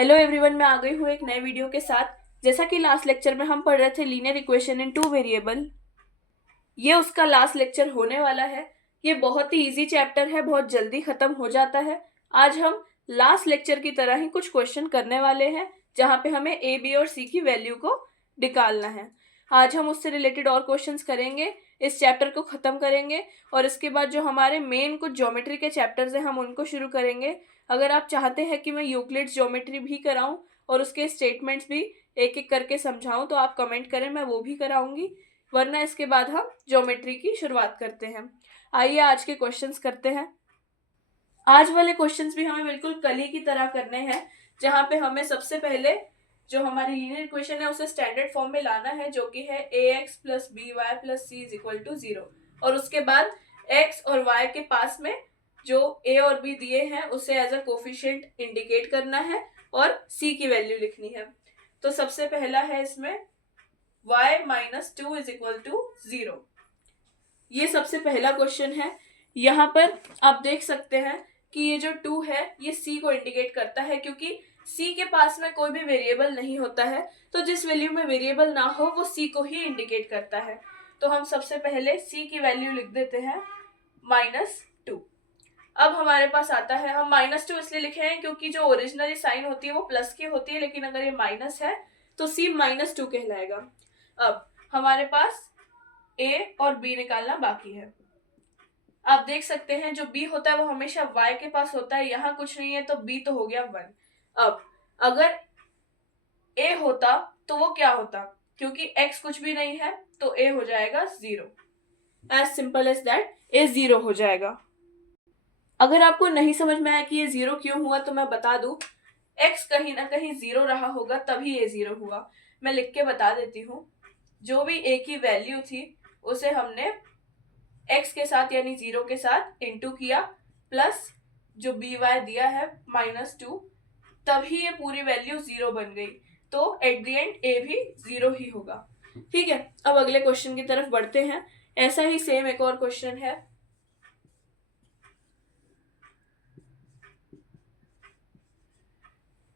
Hello everyone, मैं आ गई हूँ एक नए वीडियो के साथ। जैसा कि लास्ट लेक्चर में हम पढ़ रहे थे linear equation in two variable, ये उसका लास्ट लेक्चर होने वाला है। ये बहुत ही इजी चैप्टर है, बहुत जल्दी खत्म हो जाता है। आज हम लास्ट लेक्चर की तरह ही कुछ क्वेश्चन करने वाले हैं, जहाँ पे हमें ए, बी और सी की वैल्यू को निकालना है। आज हम उससे रिलेटेड और क्वेश्चंस करेंगे, इस चैप्टर को खत्म करेंगे और इसके बाद जो हमारे मेन कुछ ज्योमेट्री के चैप्टर्स हैं हम उनको शुरू करेंगे। अगर आप चाहते हैं कि मैं यूक्लिड्स ज्योमेट्री भी कराऊं और उसके स्टेटमेंट्स भी एक एक करके समझाऊं तो आप कमेंट करें, मैं वो भी कराऊंगी। वरना इसके बाद हम ज्योमेट्री की शुरुआत करते हैं। आइए आज के क्वेश्चंस करते हैं। आज वाले क्वेश्चंस भी हमें बिल्कुल कली की तरह करने हैं, जहाँ पे हमें सबसे पहले जो हमारी लीनियर इक्वेशन है उसे स्टैंडर्ड फॉर्म में लाना है, जो कि है ax plus b y plus c is equal to 0। और उसके बाद x और y के पास में जो a और b दिए हैं उसे एज अ कोफिशिएंट इंडिकेट करना है और c की वैल्यू लिखनी है। तो सबसे पहला है इसमें y minus 2 is equal to 0। ये सबसे पहला क्वेश्चन है। यहाँ पर आप देख सकते हैं कि ये जो 2 है ये c को इंडिकेट करता है, क्योंकि c के पास में कोई भी वेरिएबल नहीं होता है, तो जिस वैल्यू में वेरिएबल ना हो वो c को ही इंडिकेट करता है। तो हम सबसे पहले c की वैल्यू लिख देते हैं -2। अब हमारे पास आता है, हम -2 इसलिए लिखे हैं क्योंकि जो ओरिजिनली साइन होती है वो प्लस की होती है, लेकिन अगर ये माइनस है तो c -2 कहलाएगा। अब हमारे पास a और b निकालना बाकी है। आप देख सकते हैं जो b होता है वो हमेशा y के पास होता है, यहाँ कुछ नहीं है तो b तो हो गया 1। अब अगर a होता तो वो क्या होता, क्योंकि x कुछ भी नहीं है तो a हो जाएगा 0। As simple as that, a 0 हो जाएगा। अगर आपको नहीं समझ में आया कि ये 0 क्यों हुआ तो मैं बता दूं, x कहीं ना कहीं 0 रहा होगा तभी ये 0 हुआ। मैं लिख के बता देती हूँ। जो भी a की वैल्यू थी उसे हमने x के साथ यानी 0 के साथ इंटू किया, प्लस जो बी वाई दिया है -2, तभी ये पूरी वैल्यू 0 बन गई। तो एट द एंड a भी 0 ही होगा। ठीक है, अब अगले क्वेश्चन की तरफ बढ़ते हैं। ऐसा ही सेम एक और क्वेश्चन है।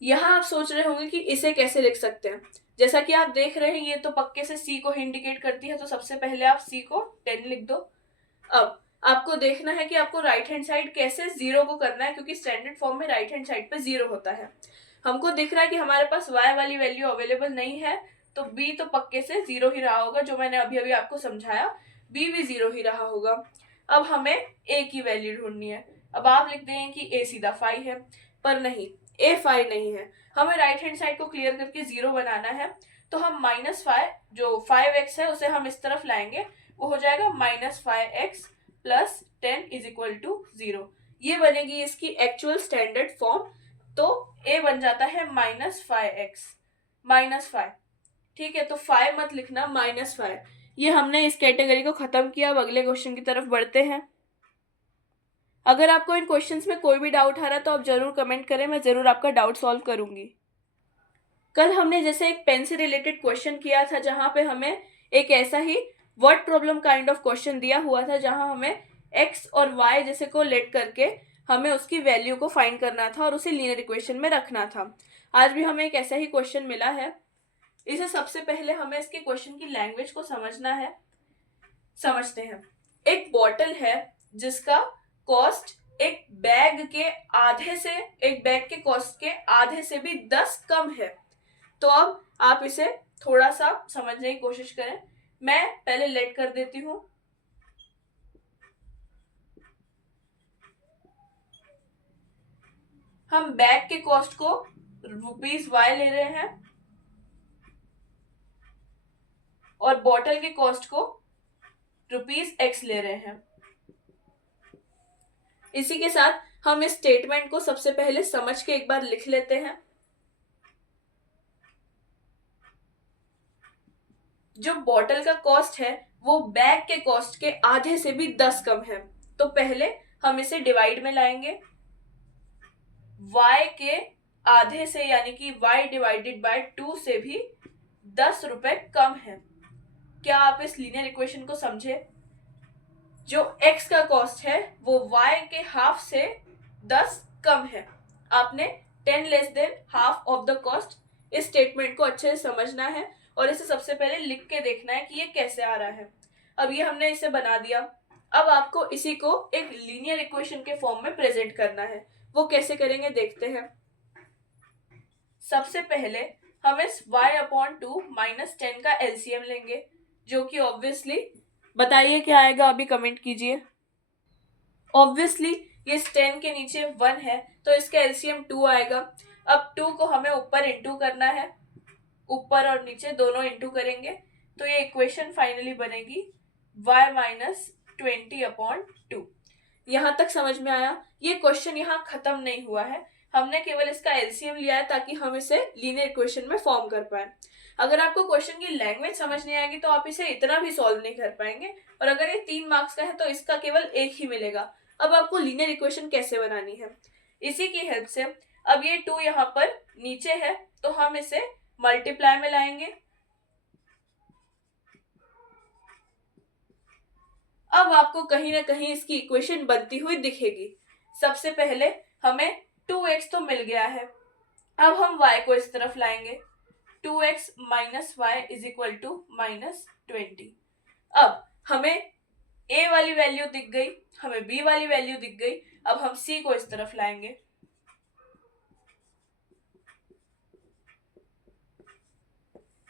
यहाँ आप सोच रहे होंगे कि इसे कैसे लिख सकते हैं। जैसा कि आप देख रहे हैं ये तो पक्के से c को इंडिकेट करती है, तो सबसे पहले आप c को 10 लिख दो। अब आपको देखना है कि आपको राइट हैंड साइड कैसे 0 को करना है, क्योंकि स्टैंडर्ड फॉर्म में राइट हैंड साइड पे 0 होता है। हमको दिख रहा है कि हमारे पास y वाली वैल्यू अवेलेबल नहीं है, तो b तो पक्के से 0 ही रहा होगा, जो मैंने अभी अभी आपको समझाया b भी 0 ही रहा होगा। अब हमें a की वैल्यू ढूंढनी है। अब आप लिख देंगे कि a सीधा 5 है, पर नहीं, a 5 नहीं है। हमें राइट हैंड साइड को क्लियर करके 0 बनाना है, तो हम -5 जो 5x है उसे हम इस तरफ लाएंगे, वो हो जाएगा -5x plus 10 is equal to 0। ये बनेगी इसकी एक्चुअल स्टैंडर्ड फॉर्म। तो a बन जाता है -5x -5। ठीक है, तो 5 मत लिखना, -5। ये हमने इस कैटेगरी को खत्म किया। अब अगले क्वेश्चन की तरफ बढ़ते हैं। अगर आपको इन क्वेश्चंस में कोई भी डाउट आ रहा है तो आप जरूर कमेंट करें, मैं जरूर आपका डाउट सॉल्व करूंगी। कल हमने जैसे एक पेन से रिलेटेड क्वेश्चन किया था, जहां पे हमें एक ऐसा ही word problem kind of question दिया हुआ था, जहां हमें x और y जैसे को लेट करके हमें उसकी वैल्यू को फाइंड करना था और उसे लीनियर इक्वेशन में रखना था। आज भी हमें एक ऐसा ही क्वेश्चन मिला है। इसे सबसे पहले हमें इसके क्वेश्चन की लैंग्वेज को समझना है। समझते हैं। एक बॉटल है जिसका कॉस्ट एक बैग के कॉस्ट के आधे से भी 10 कम है। तो अब आप इसे थोड़ा सा समझने की कोशिश करें। मैं पहले लेट कर देती हूं। हम बैग के कॉस्ट को ₹y ले रहे हैं और बॉटल के कॉस्ट को ₹x ले रहे हैं। इसी के साथ हम इस स्टेटमेंट को सबसे पहले समझ के एक बार लिख लेते हैं। जो बॉटल का कॉस्ट है वो बैग के कॉस्ट के आधे से भी 10 कम है, तो पहले हम इसे डिवाइड में लाएंगे। y के आधे से यानी कि y डिवाइडेड बाय 2 से भी 10 रुपए कम है। क्या आप इस लीनियर इक्वेशन को समझे? जो x का कॉस्ट है वो y के हाफ से 10 कम है। आपने 10 less than half of the cost. इस स्टेटमेंट को अच्छे से समझना है और इसे सबसे पहले लिख के देखना है कि ये कैसे आ रहा है। अब ये हमने इसे बना दिया। अब आपको इसी को एक लीनियर इक्वेशन के फॉर्म में प्रेजेंट करना है। वो कैसे करेंगे देखते हैं। सबसे पहले हम इस y/2 माइनस 10 का एलसीएम लेंगे, जो कि ऑब्वियसली बताइए क्या आएगा, अभी कमेंट कीजिए। ऑब्वियसली ये 10 के नीचे 1 है तो इसका एलसीएम 2 आएगा। अब 2 को हमें ऊपर इंटू करना है, ऊपर और नीचे दोनों इंटू करेंगे तो ये इक्वेशन फाइनली बनेगी y माइनस 20/2। यहाँ तक समझ में आया। ये क्वेश्चन यहाँ खत्म नहीं हुआ है, हमने केवल इसका एलसीएम लिया है ताकि हम इसे लीनियर इक्वेशन में फॉर्म कर पाए। अगर आपको क्वेश्चन की लैंग्वेज समझ नहीं आएगी तो आप इसे इतना भी सॉल्व नहीं कर पाएंगे, और अगर ये 3 मार्क्स का है तो इसका केवल 1 ही मिलेगा। अब आपको लीनियर इक्वेशन कैसे बनानी है, इसी की हेल्प से। अब ये 2 यहाँ पर नीचे है तो हम इसे मल्टीप्लाई में लाएंगे। अब आपको कहीं ना कहीं इसकी इक्वेशन बनती हुई दिखेगी। सबसे पहले हमें 2x तो मिल गया है, अब हम y को इस तरफ लाएंगे। 2x minus y is equal to minus 20। अब हमें a वाली वैल्यू दिख गई, हमें b वाली वैल्यू दिख गई। अब हम c को इस तरफ लाएंगे।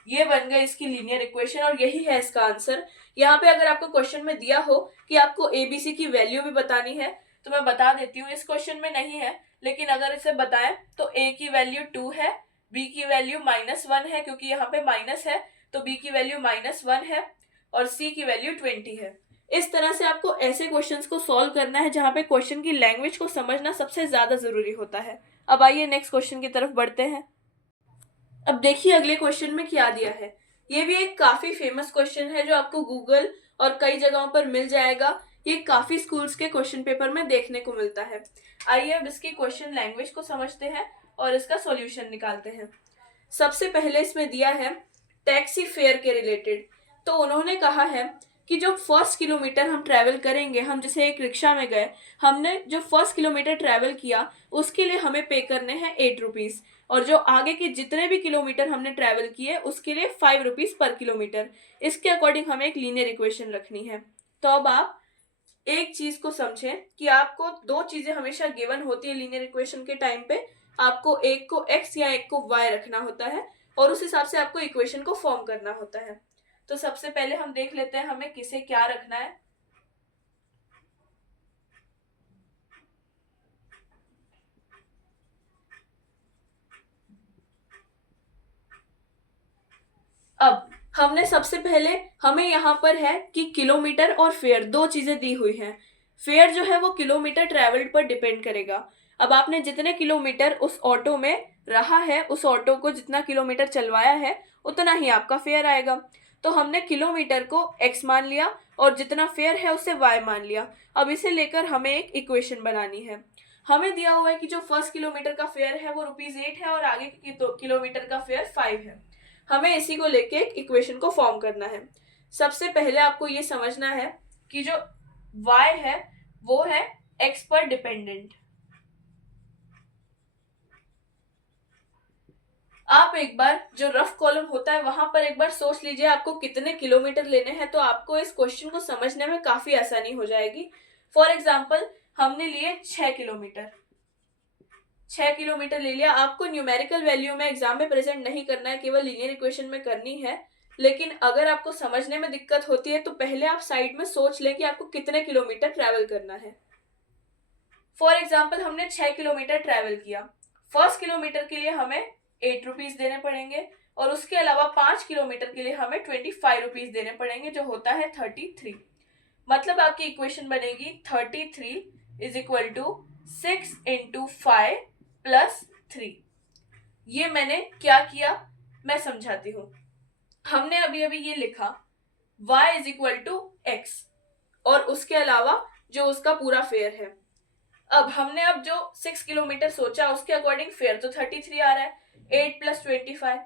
ये बन गई इसकी लीनियर इक्वेशन और यही है इसका आंसर। यहाँ पे अगर आपको क्वेश्चन में दिया हो कि आपको एबीसी की वैल्यू भी बतानी है तो मैं बता देती हूँ। इस क्वेश्चन में नहीं है, लेकिन अगर इसे बताएं तो a की वैल्यू 2 है, b की वैल्यू -1 है क्योंकि यहाँ पे माइनस है, तो b की वैल्यू -1 है और c की वैल्यू 20 है। इस तरह से आपको ऐसे क्वेश्चंस को सॉल्व करना है जहाँ पे क्वेश्चन की लैंग्वेज को समझना सबसे ज्यादा जरूरी होता है। अब आइए नेक्स्ट क्वेश्चन की तरफ बढ़ते हैं। अब देखिए अगले क्वेश्चन में क्या दिया है। ये भी एक काफी फेमस क्वेश्चन है जो आपको गूगल और कई जगहों पर मिल जाएगा। ये काफी स्कूल्स के क्वेश्चन पेपर में देखने को मिलता है। आइए अब इसकी क्वेश्चन लैंग्वेज को समझते हैं और इसका सॉल्यूशन निकालते हैं। सबसे पहले इसमें दिया है टैक्सी फेयर के रिलेटेड। तो उन्होंने कहा है कि जो फर्स्ट किलोमीटर हम ट्रैवल करेंगे, हम जैसे एक रिक्शा में गए, हमने जो फर्स्ट किलोमीटर ट्रैवल किया उसके लिए हमें पे करने हैं 8 रुपीज, और जो आगे के जितने भी किलोमीटर हमने ट्रैवल किए उसके लिए 5 रुपीज पर किलोमीटर। इसके अकॉर्डिंग हमें एक लीनियर इक्वेशन रखनी है। तो अब आप एक चीज को समझें कि आपको 2 चीजें हमेशा गिवन होती है लीनियर इक्वेशन के टाइम पे। आपको एक को x या एक को y रखना होता है और उस हिसाब से आपको इक्वेशन को फॉर्म करना होता है। तो सबसे पहले हम देख लेते हैं हमें किसे क्या रखना है। अब हमने सबसे पहले हमें यहाँ पर है कि किलोमीटर और फेयर 2 चीजें दी हुई हैं। फेयर जो है वो किलोमीटर ट्रैवल्ड पर डिपेंड करेगा। अब आपने जितने किलोमीटर उस ऑटो में रहा है, उस ऑटो को जितना किलोमीटर चलवाया है उतना ही आपका फेयर आएगा। तो हमने किलोमीटर को x मान लिया और जितना फेयर है उसे y मान लिया। अब इसे लेकर हमें एक इक्वेशन बनानी है। हमें दिया हुआ है कि जो फर्स्ट किलोमीटर का फेयर है वो ₹8 है और आगे के किलोमीटर का फेयर 5 है। हमें इसी को लेके एक इक्वेशन को फॉर्म करना है। सबसे पहले आपको ये समझना है कि जो y है वो है x पर डिपेंडेंट। आप एक बार जो रफ कॉलम होता है वहां पर एक बार सोच लीजिए आपको कितने किलोमीटर लेने हैं, तो आपको इस क्वेश्चन को समझने में काफी आसानी हो जाएगी। फॉर एग्जाम्पल हमने लिए 6 किलोमीटर, 6 किलोमीटर ले लिया। आपको न्यूमेरिकल वैल्यू में एग्जाम में प्रेजेंट नहीं करना है, केवल लीनियर इक्वेशन में करनी है। लेकिन अगर आपको समझने में दिक्कत होती है तो पहले आप साइड में सोच लें कि आपको कितने किलोमीटर ट्रैवल करना है। फॉर एग्जाम्पल हमने 6 किलोमीटर ट्रैवल किया। फर्स्ट किलोमीटर के लिए हमें 8 रुपीज देने पड़ेंगे और उसके अलावा 5 किलोमीटर के लिए हमें 25 रुपीज देने पड़ेंगे, जो होता है 33। मतलब आपकी इक्वेशन बनेगी 33 is equal to 6 into 5 plus 3। ये मैंने क्या किया मैं समझाती हूँ। हमने अभी अभी ये लिखा y is equal to x और उसके अलावा जो उसका पूरा फेयर है। अब हमने अब जो 6 किलोमीटर सोचा उसके अकॉर्डिंग फेयर तो 33 आ रहा है। 8 प्लस 25,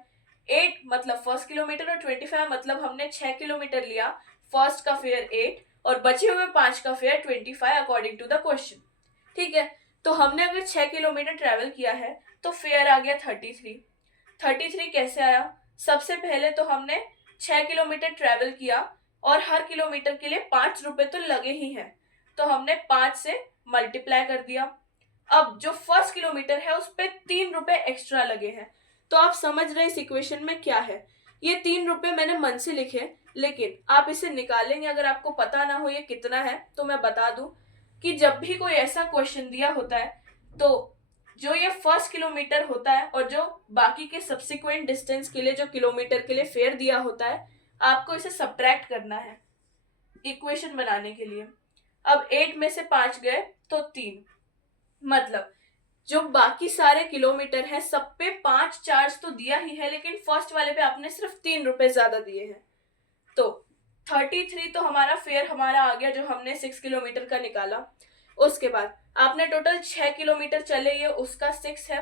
8 मतलब फर्स्ट किलोमीटर और 25 मतलब हमने 6 किलोमीटर लिया, फर्स्ट का फेयर 8 और बचे हुए 5 का fare 25 according to the question. ठीक है, तो हमने अगर 6 किलोमीटर ट्रैवल किया है तो फेयर आ गया 33। 33 कैसे आया? सबसे पहले तो हमने 6 किलोमीटर ट्रेवल किया और हर किलोमीटर के लिए 5 रुपए तो लगे ही हैं, तो हमने 5 से मल्टीप्लाई कर दिया। अब जो फर्स्ट किलोमीटर है उस पे 3 रुपए एक्स्ट्रा लगे हैं। तो आप समझ रहे इस इक्वेशन में क्या है? ये 3 रुपए मैंने मन से लिखे, लेकिन आप इसे निकालेंगे, अगर आपको पता ना हो ये कितना है तो मैं बता दूं कि जब भी कोई ऐसा क्वेश्चन दिया होता है तो जो ये फर्स्ट किलोमीटर होता है और जो बाकी के सब्सिक्वेंट डिस्टेंस के लिए जो किलोमीटर के लिए फेयर दिया होता है, आपको इसे सब्ट्रैक्ट करना है इक्वेशन बनाने के लिए। अब 8 में से 5 गए तो 3, मतलब जो बाकी सारे किलोमीटर हैं सब पे 5 चार्ज तो दिया ही है, लेकिन फर्स्ट वाले पे आपने सिर्फ 3 रुपए ज्यादा दिए हैं। तो 33 तो हमारा फेयर हमारा आ गया जो हमने 6 किलोमीटर का निकाला। उसके बाद आपने टोटल 6 किलोमीटर चले, ये उसका 6 है,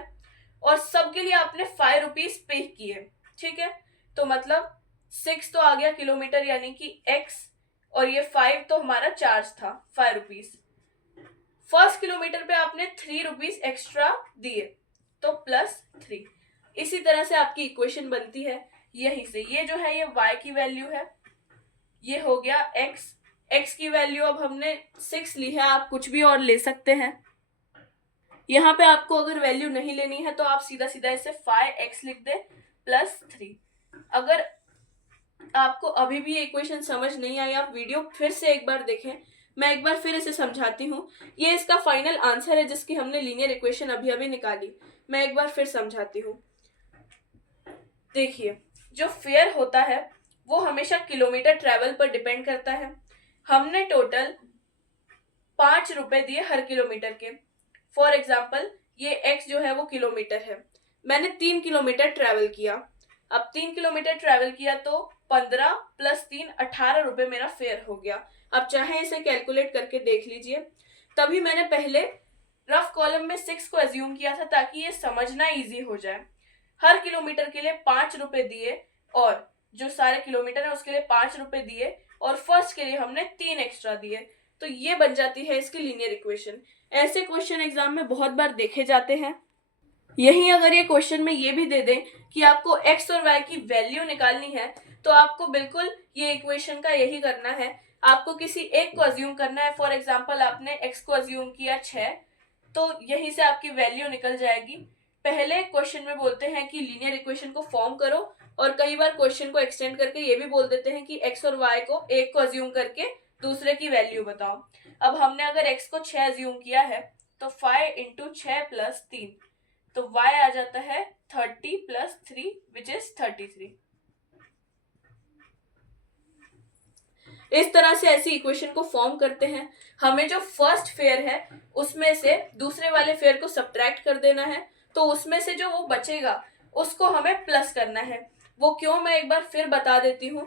और सबके लिए आपने 5 रुपीज पे किए, ठीक है। तो मतलब 6 तो आ गया किलोमीटर यानी कि x, और ये 5 तो हमारा चार्ज था 5 रुपीज। फर्स्ट किलोमीटर पे आपने 3 रुपीज एक्स्ट्रा दिए तो +3। इसी तरह से आपकी इक्वेशन बनती है यहीं से। ये जो है ये y की वैल्यू है, ये हो गया x की वैल्यू अब हमने 6 ली है, आप कुछ भी और ले सकते हैं। यहाँ पे आपको अगर वैल्यू नहीं लेनी है तो आप सीधा सीधा इसे 5x लिख दे +3। अगर आपको अभी भी इक्वेशन समझ नहीं आई, आप वीडियो फिर से एक बार देखें, मैं एक बार फिर इसे समझाती हूँ। ये इसका फाइनल आंसर है जिसकी हमने लीनियर इक्वेशन अभी अभी निकाली। मैं एक बार फिर समझाती हूँ। देखिए, जो फेयर होता है वो हमेशा किलोमीटर ट्रेवल पर डिपेंड करता है। हमने टोटल 5 रुपए दिए हर किलोमीटर के। फॉर एग्जाम्पल ये x जो है वो किलोमीटर है, मैंने 3 किलोमीटर ट्रेवल किया। अब 3 किलोमीटर ट्रेवल किया तो 15 + 3 18 रुपए मेरा फेयर हो गया। अब चाहे इसे कैलकुलेट करके देख लीजिए। तभी मैंने पहले रफ कॉलम में 6 को एज्यूम किया था ताकि ये समझना इजी हो जाए। हर किलोमीटर के लिए 5 रुपए दिए और जो सारे किलोमीटर है उसके लिए 5 रुपए दिए, और फर्स्ट के लिए हमने 3 एक्स्ट्रा दिए। तो ये बन जाती है इसकी लीनियर इक्वेशन। ऐसे क्वेश्चन एग्जाम में बहुत बार देखे जाते हैं। यही अगर ये क्वेश्चन में ये भी दे दें कि आपको x और y की वैल्यू निकालनी है तो आपको बिल्कुल ये इक्वेशन का यही करना है। आपको किसी एक को अज्यूम करना है। फॉर एग्जांपल आपने x को अज्यूम किया 6, तो यहीं से आपकी वैल्यू निकल जाएगी। पहले क्वेश्चन में बोलते हैं कि लीनियर इक्वेशन को फॉर्म करो, और कई बार क्वेश्चन को एक्सटेंड करके ये भी बोल देते हैं कि x और y को एक को अज्यूम करके दूसरे की वैल्यू बताओ। अब हमने अगर x को 6 अज्यूम किया है तो 5 × 6 + 3, तो y आ जाता है 30 + 3 विच इज 33। इस तरह से ऐसी इक्वेशन को फॉर्म करते हैं। हमें जो फर्स्ट फेयर है उसमें से दूसरे वाले फेयर को सब्ट्रैक्ट कर देना है, तो उसमें से जो वो बचेगा उसको हमें प्लस करना है। वो क्यों, मैं एक बार फिर बता देती हूँ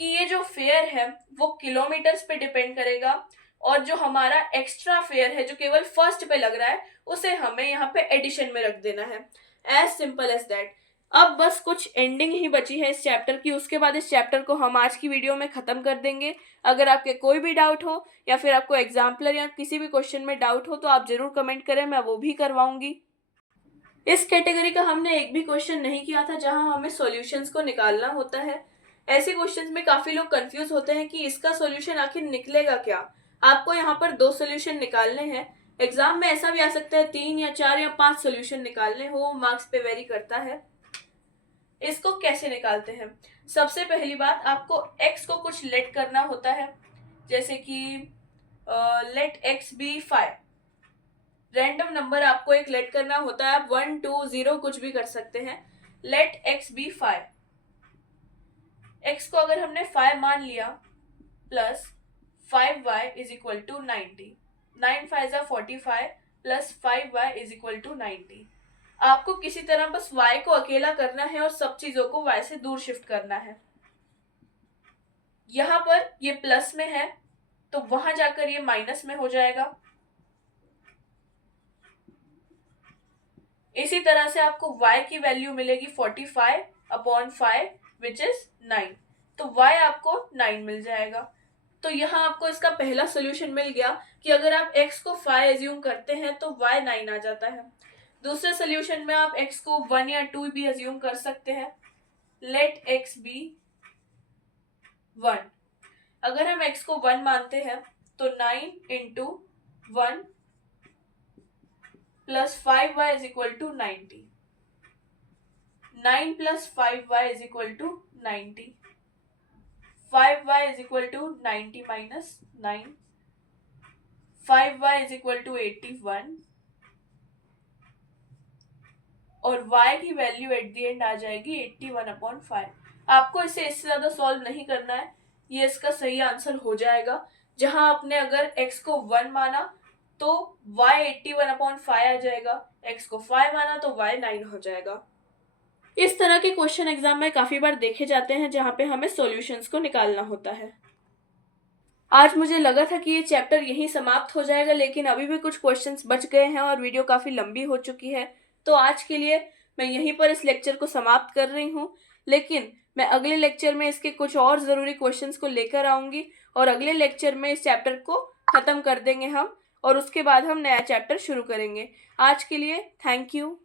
कि ये जो फेयर है वो किलोमीटर्स पे डिपेंड करेगा, और जो हमारा एक्स्ट्रा फेयर है जो केवल फर्स्ट पे लग रहा है उसे हमें यहाँ पे एडिशन में रख देना है। As simple as that. अब बस कुछ एंडिंग ही बची है इस चैप्टर की, उसके बाद इस चैप्टर को हम आज की वीडियो में खत्म कर देंगे। अगर आपके कोई भी डाउट हो या फिर आपको एग्जाम्पलर या किसी भी क्वेश्चन में डाउट हो तो आप जरूर कमेंट करें, मैं वो भी करवाऊंगी। इस कैटेगरी का हमने एक भी क्वेश्चन नहीं किया था जहां हमें सॉल्यूशंस को निकालना होता है। ऐसे क्वेश्चंस में काफी लोग कंफ्यूज होते हैं कि इसका सॉल्यूशन आखिर निकलेगा क्या। आपको यहाँ पर 2 सॉल्यूशन निकालने हैं। एग्जाम में ऐसा भी आ सकता है 3 या 4 या 5 सॉल्यूशन निकालने हो, मार्क्स पे वेरी करता है। इसको कैसे निकालते हैं? सबसे पहली बात, आपको x को कुछ लेट करना होता है, जैसे कि let x be 5। Random number आपको एक लेट करना होता है, आप 1 2 0 कुछ भी कर सकते हैं। Let x be 5। x को अगर हमने 5 मान लिया plus 5y is equal to 90। 9 5 45 plus 5y is equal to 90। आपको किसी तरह बस y को अकेला करना है और सब चीजों को y से दूर शिफ्ट करना है। यहाँ पर ये प्लस में है तो वहां जाकर ये माइनस में हो जाएगा। इसी तरह से आपको y की वैल्यू मिलेगी 45/5 विच इज 9, तो y आपको 9 मिल जाएगा। तो यहाँ आपको इसका पहला सोल्यूशन मिल गया कि अगर आप x को 5 एज्यूम करते हैं तो y 9 आ जाता है। दूसरे सोल्यूशन में आप x को 1 या 2 भी अज्यूम कर सकते हैं। Let x be 1। अगर हम x को 1 मानते हैं तो 9 into 1 plus 5y is equal to 90। 9 plus 5y is equal to 90। 5y is equal to 90 minus 9। 5y is equal to 81 और y की वैल्यू एट दी एंड आ जाएगी 81/5। आपको इसे इससे ज्यादा सॉल्व नहीं करना है, ये इसका सही आंसर हो जाएगा। जहां आपने अगर x को 1 माना तो y 81/5 आ जाएगा, x को 5 माना तो y 9 हो जाएगा। इस तरह के क्वेश्चन एग्जाम में काफी बार देखे जाते हैं जहां पे हमें सॉल्यूशंस को निकालना होता है। आज मुझे लगा था कि ये चैप्टर यहीं समाप्त हो जाएगा, लेकिन अभी भी कुछ क्वेश्चंस बच गए हैं और वीडियो काफी लंबी हो चुकी है, तो आज के लिए मैं यहीं पर इस लेक्चर को समाप्त कर रही हूँ। लेकिन मैं अगले लेक्चर में इसके कुछ और ज़रूरी क्वेश्चंस को लेकर आऊँगी और अगले लेक्चर में इस चैप्टर को ख़त्म कर देंगे हम और उसके बाद हम नया चैप्टर शुरू करेंगे। आज के लिए थैंक यू।